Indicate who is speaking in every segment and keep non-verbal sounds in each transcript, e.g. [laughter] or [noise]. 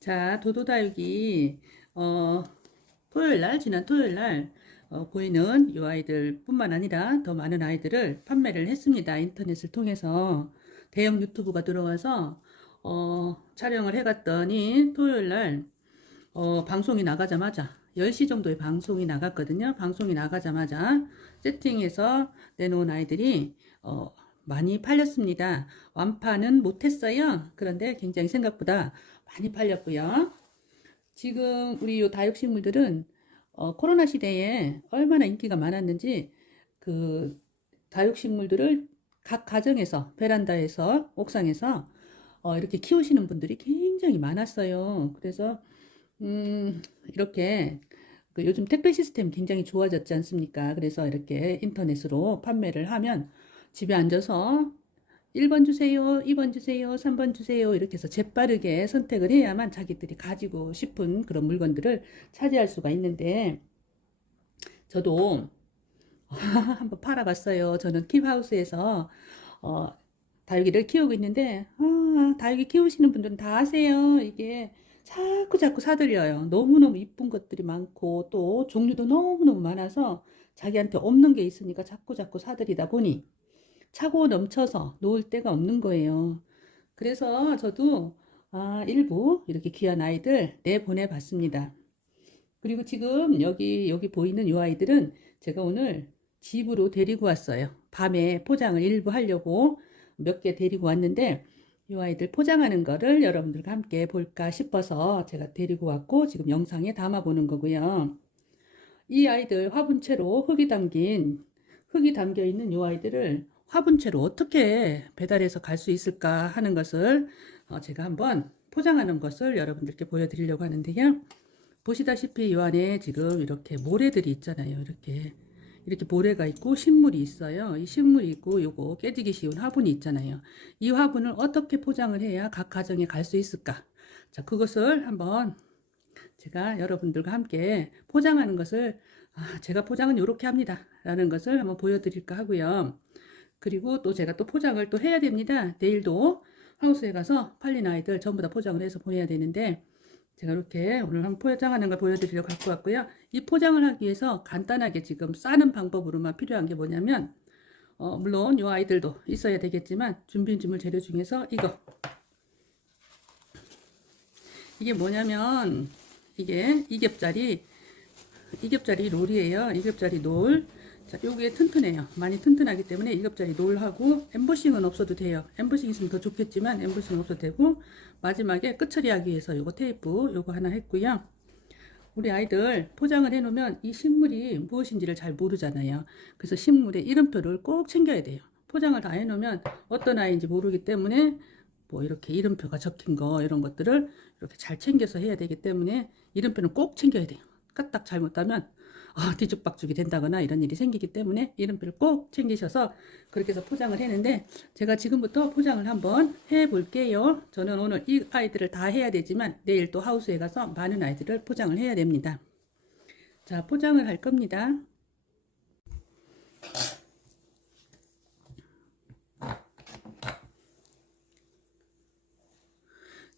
Speaker 1: 자, 도도다육이 어, 토요일 날 지난 토요일 날 어, 보이는 이 아이들 뿐만 아니라 더 많은 아이들을 판매를 했습니다. 인터넷을 통해서 대형 유튜브가 들어와서 어, 촬영을 해갔더니 토요일 날 어, 방송이 나가자마자 10시 정도에 방송이 나갔거든요. 방송이 나가자마자 세팅해서 내놓은 아이들이 어, 많이 팔렸습니다. 완판은 못했어요. 그런데 굉장히 생각보다 많이 팔렸고요. 지금 우리 요 다육식물들은 어, 코로나 시대에 얼마나 인기가 많았는지 그 다육식물들을 각 가정에서 베란다에서 옥상에서 어, 이렇게 키우시는 분들이 굉장히 많았어요. 그래서 음, 이렇게 그 요즘 택배 시스템 굉장히 좋아졌지 않습니까? 그래서 이렇게 인터넷으로 판매를 하면 집에 앉아서 1번 주세요, 2번 주세요, 3번 주세요. 이렇게 해서 재빠르게 선택을 해야만 자기들이 가지고 싶은 그런 물건들을 차지할 수가 있는데, 저도 [laughs] 한번 팔아봤어요. 저는 킵하우스에서, 어, 다육이를 키우고 있는데, 아, 다육이 키우시는 분들은 다 아세요. 이게 자꾸 자꾸 사들여요. 너무너무 이쁜 것들이 많고, 또 종류도 너무너무 많아서 자기한테 없는 게 있으니까 자꾸 자꾸 사들이다 보니, 차고 넘쳐서 놓을 데가 없는 거예요. 그래서 저도 아, 일부 이렇게 귀한 아이들 내보내 봤습니다. 그리고 지금 여기 여기 보이는 이 아이들은 제가 오늘 집으로 데리고 왔어요. 밤에 포장을 일부 하려고 몇 개 데리고 왔는데 이 아이들 포장하는 거를 여러분들과 함께 볼까 싶어서 제가 데리고 왔고 지금 영상에 담아 보는 거고요. 이 아이들 화분채로 흙이 담긴 흙이 담겨 있는 이 아이들을 화분채로 어떻게 배달해서 갈 수 있을까 하는 것을 어, 제가 한번 포장하는 것을 여러분들께 보여드리려고 하는데요. 보시다시피 이 안에 지금 이렇게 모래들이 있잖아요. 이렇게 이렇게 모래가 있고 식물이 있어요. 이 식물이 있고 요거 깨지기 쉬운 화분이 있잖아요. 이 화분을 어떻게 포장을 해야 각 가정에 갈 수 있을까? 자, 그것을 한번 제가 여러분들과 함께 포장하는 것을 아, 제가 포장은 이렇게 합니다. 라는 것을 한번 보여드릴까 하고요. 그리고 또 제가 또 포장을 또 해야 됩니다. 내일도 하우스에 가서 팔린 아이들 전부 다 포장을 해서 보내야 되는데 제가 이렇게 오늘 한번 포장하는 걸 보여드리려고 갖고 왔고요. 이 포장을 하기 위해서 간단하게 지금 싸는 방법으로만 필요한 게 뭐냐면 어, 물론 이 아이들도 있어야 되겠지만 준비물 재료 중에서 이거 이게 뭐냐면 이게 이겹짜리 이겹짜리 롤이에요. 이겹짜리 롤 자, 요게 튼튼해요. 많이 튼튼하기 때문에 2급짜리 놀하고 엠보싱은 없어도 돼요. 엠보싱 있으면 더 좋겠지만 엠보싱 없어도 되고 마지막에 끝 처리하기 위해서 요거 테이프 요거 하나 했고요. 우리 아이들 포장을 해놓으면 이 식물이 무엇인지를 잘 모르잖아요. 그래서 식물의 이름표를 꼭 챙겨야 돼요. 포장을 다 해놓으면 어떤 아이인지 모르기 때문에 뭐 이렇게 이름표가 적힌 거 이런 것들을 이렇게 잘 챙겨서 해야 되기 때문에 이름표는 꼭 챙겨야 돼요. 까딱 잘못하면 어, 뒤죽박죽이 된다거나 이런 일이 생기기 때문에 이름표를 꼭 챙기셔서 그렇게 해서 포장을 했는데 제가 지금부터 포장을 한번 해 볼게요. 저는 오늘 이 아이들을 다 해야 되지만 내일 또 하우스에 가서 많은 아이들을 포장을 해야 됩니다. 자, 포장을 할 겁니다.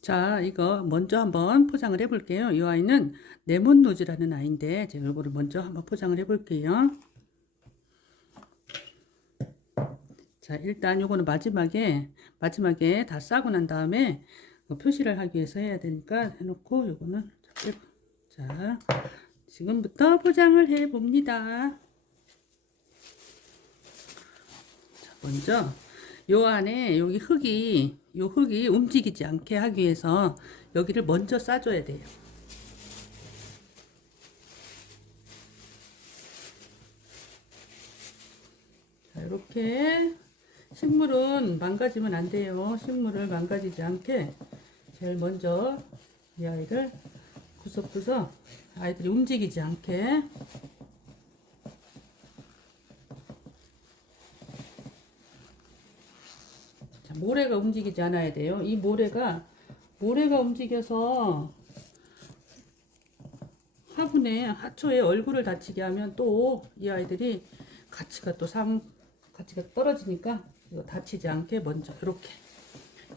Speaker 1: 자, 이거 먼저 한번 포장을 해볼게요. 이 아이는 레몬 노즈라는 아이인데 제가 이거를 먼저 한번 포장을 해볼게요. 자, 일단 요거는 마지막에 마지막에 다 싸고 난 다음에 뭐 표시를 하기 위해서 해야 되니까 해놓고 요거는 자, 지금부터 포장을 해 봅니다. 자, 먼저 요 안에 여기 흙이 요 흙이 움직이지 않게 하기 위해서 여기를 먼저 싸줘야 돼요. 자, 이렇게 식물은 망가지면 안 돼요. 식물을 망가지지 않게 제일 먼저 이 아이를 구석구석 아이들이 움직이지 않게 모래가 움직이지 않아야 돼요. 이 모래가 모래가 움직여서 화분에 하초에 얼굴을 다치게 하면 또 이 아이들이 가치가 또 상 가치가 떨어지니까 이거 다치지 않게 먼저 이렇게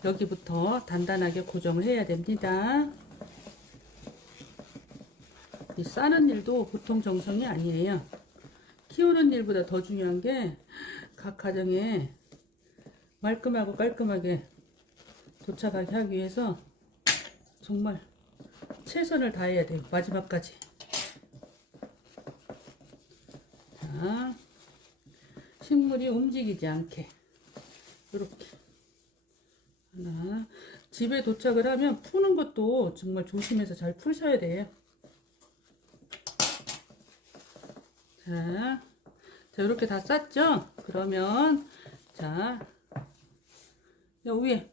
Speaker 1: 여기부터 단단하게 고정을 해야 됩니다. 이 싸는 일도 보통 정성이 아니에요. 키우는 일보다 더 중요한 게 각 가정에 말끔하고 깔끔하게 도착하게 하기 위해서 정말 최선을 다해야 돼요. 마지막까지. 자, 식물이 움직이지 않게 이렇게 하나 집에 도착을 하면 푸는 것도 정말 조심해서 잘 푸셔야 돼요. 자, 자 이렇게 다 쌌죠? 그러면 자, 여 위에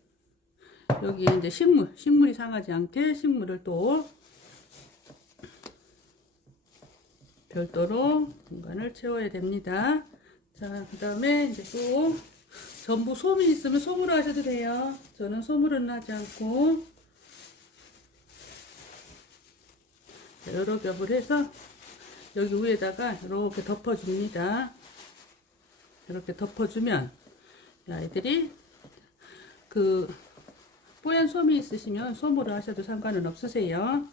Speaker 1: 여기 이제 식물, 식물이 상하지 않게 식물을 또 별도로 공간을 채워야 됩니다. 자, 그 다음에 이제 또 전부 솜이 있으면 솜으로 하셔도 돼요. 저는 솜으로는 하지 않고 자, 여러 겹을 해서 여기 위에다가 이렇게 덮어줍니다. 이렇게 덮어주면 이 아이들이 그 뽀얀 솜이 있으시면 솜으로 하셔도 상관은 없으세요.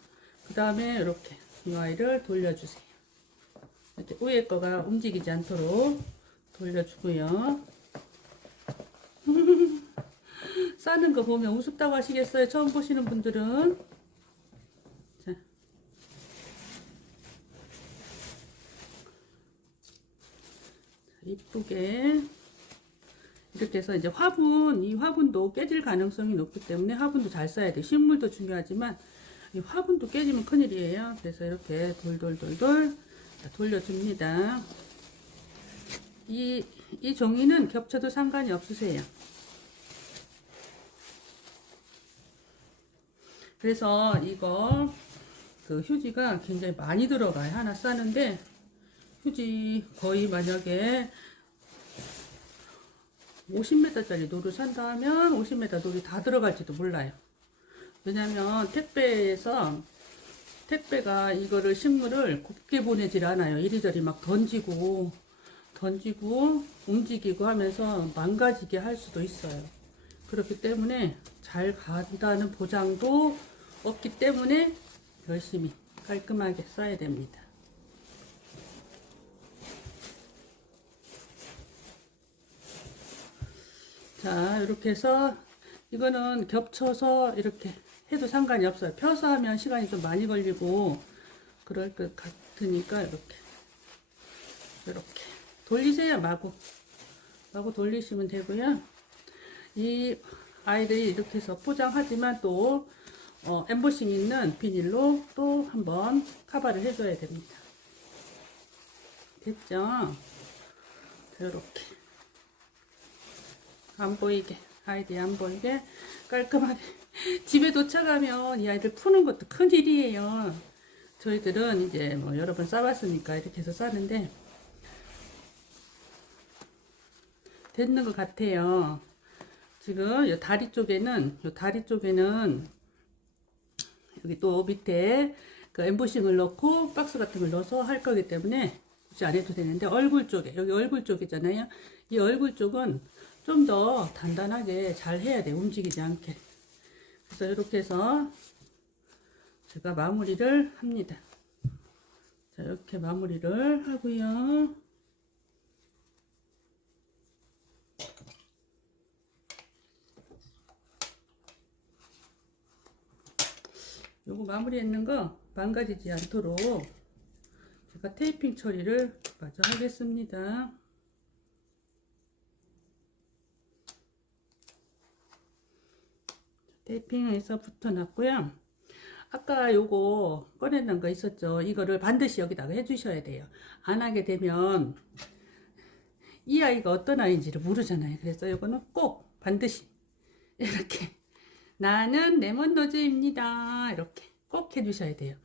Speaker 1: 그 다음에 이렇게 이 아이를 돌려주세요. 이렇게 위에 거가 움직이지 않도록 돌려주고요. [laughs] 싸는 거 보면 우습다고 하시겠어요? 처음 보시는 분들은. 자. 자, 이쁘게. 이렇게 해서 이제 화분, 이 화분도 깨질 가능성이 높기 때문에 화분도 잘 써야 돼. 식물도 중요하지만 이 화분도 깨지면 큰일이에요. 그래서 이렇게 돌돌돌돌 돌려줍니다. 이, 이 종이는 겹쳐도 상관이 없으세요. 그래서 이거 그 휴지가 굉장히 많이 들어가요. 하나 싸는데 휴지 거의 만약에 50m짜리 노를 산다 하면 50m 노이 다 들어갈지도 몰라요. 왜냐면 택배에서 택배가 이거를 식물을 곱게 보내질 않아요. 이리저리 막 던지고 던지고 움직이고 하면서 망가지게 할 수도 있어요. 그렇기 때문에 잘 간다는 보장도 없기 때문에 열심히 깔끔하게 써야 됩니다. 자, 이렇게 해서 이거는 겹쳐서 이렇게 해도 상관이 없어요. 펴서 하면 시간이 좀 많이 걸리고 그럴 것 같으니까 이렇게 이렇게 돌리세요. 마구 마구 돌리시면 되고요. 이 아이들이 이렇게 해서 포장하지만 또 어, 엠보싱 있는 비닐로 또 한번 카바를 해줘야 됩니다. 됐죠? 이렇게 안 보이게 아이들이 안 보이게 깔끔하게 [laughs] 집에 도착하면 이 아이들 푸는 것도 큰일이에요. 저희들은 이제 뭐 여러 번 싸봤으니까 이렇게 해서 싸는데 됐는 것 같아요. 지금 요 다리 쪽에는 요 다리 쪽에는 여기 또 밑에 그 엠보싱을 넣고 박스 같은 걸 넣어서 할 거기 때문에 굳이 안 해도 되는데 얼굴 쪽에 여기 얼굴 쪽이잖아요. 이 얼굴 쪽은 좀 더 단단하게 잘 해야 돼 움직이지 않게. 그래서 이렇게 해서 제가 마무리를 합니다. 자 이렇게 마무리를 하고요. 요거 마무리했는 거 망가지지 않도록 제가 테이핑 처리를 마저 하겠습니다. 테이핑해서 붙여놨고요. 아까 요거 꺼내는 거 있었죠. 이거를 반드시 여기다가 해주셔야 돼요. 안 하게 되면 이 아이가 어떤 아이인지를 모르잖아요. 그래서 요거는 꼭 반드시 이렇게 나는 레몬노즈입니다. 이렇게 꼭 해주셔야 돼요.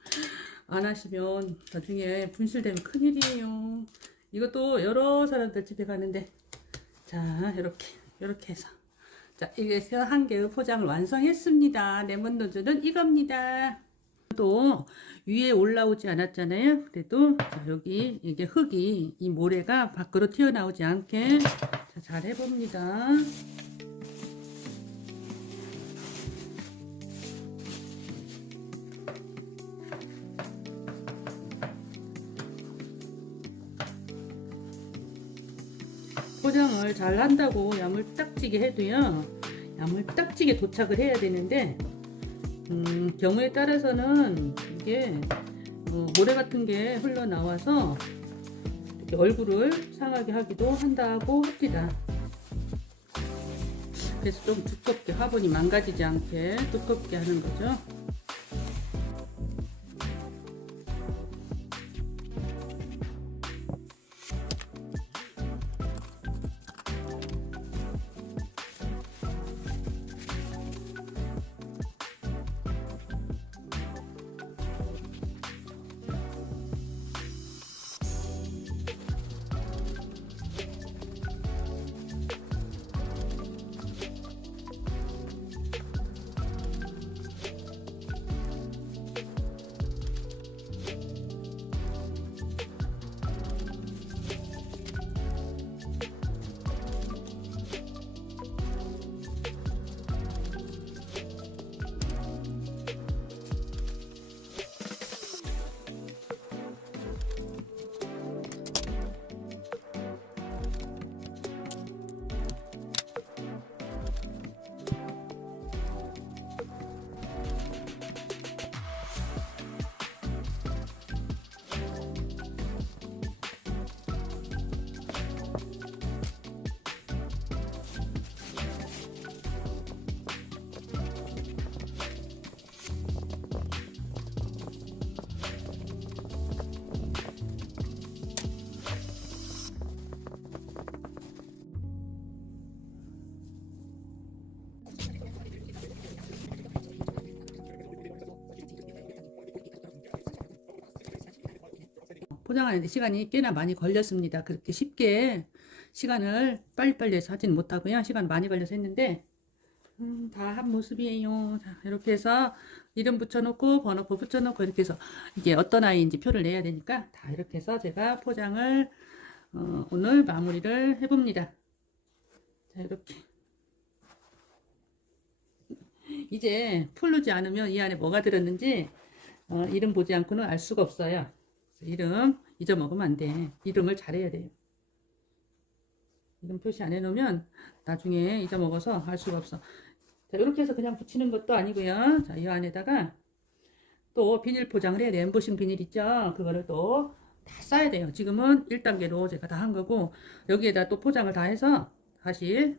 Speaker 1: 안 하시면 나중에 분실되면 큰일이에요. 이것도 여러 사람들 집에 가는데 자 이렇게 이렇게 해서 자 이게 한 개의 포장을 완성했습니다. 레몬노즈는 이겁니다. 또 위에 올라오지 않았잖아요. 그래도 자, 여기 이게 흙이 이 모래가 밖으로 튀어나오지 않게 자, 잘 해봅니다. 포장을 잘 한다고 야물딱지게 해도요. 야물딱지게 도착을 해야 되는데 음, 경우에 따라서는 이게 어, 모래 같은 게 흘러나와서 이렇게 얼굴을 상하게 하기도 한다고 합니다. 그래서 좀 두껍게 화분이 망가지지 않게 두껍게 하는 거죠. 포장하는데 시간이 꽤나 많이 걸렸습니다. 그렇게 쉽게 시간을 빨리빨리 해서 하지는 못하고요. 시간 많이 걸려서 했는데 음, 다 한 모습이에요. 자, 이렇게 해서 이름 붙여놓고 번호표 붙여놓고 이렇게 해서 이게 어떤 아이인지 표를 내야 되니까 다 이렇게 해서 제가 포장을 어, 오늘 마무리를 해봅니다. 자 이렇게 이제 풀르지 않으면 이 안에 뭐가 들었는지 어, 이름 보지 않고는 알 수가 없어요. 이름 잊어먹으면 안 돼. 이름을 잘해야 돼요. 이름 표시 안 해놓으면 나중에 잊어먹어서 알 수가 없어. 자, 이렇게 해서 그냥 붙이는 것도 아니고요. 자, 이 안에다가 또 비닐 포장을 해야 돼요. 엠보싱 비닐 있죠? 그거를 또 다 싸야 돼요. 지금은 1단계로 제가 다 한 거고 여기에다 또 포장을 다 해서 다시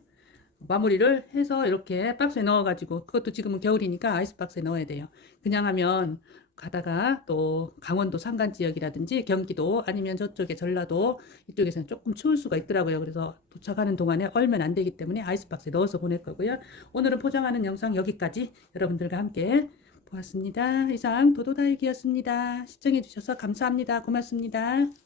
Speaker 1: 마무리를 해서 이렇게 박스에 넣어가지고 그것도 지금은 겨울이니까 아이스박스에 넣어야 돼요. 그냥 하면 가다가 또 강원도 산간 지역이라든지 경기도 아니면 저쪽에 전라도 이쪽에서는 조금 추울 수가 있더라고요. 그래서 도착하는 동안에 얼면 안 되기 때문에 아이스박스에 넣어서 보낼 거고요. 오늘은 포장하는 영상 여기까지 여러분들과 함께 보았습니다. 이상 도도다육이었습니다. 시청해주셔서 감사합니다. 고맙습니다.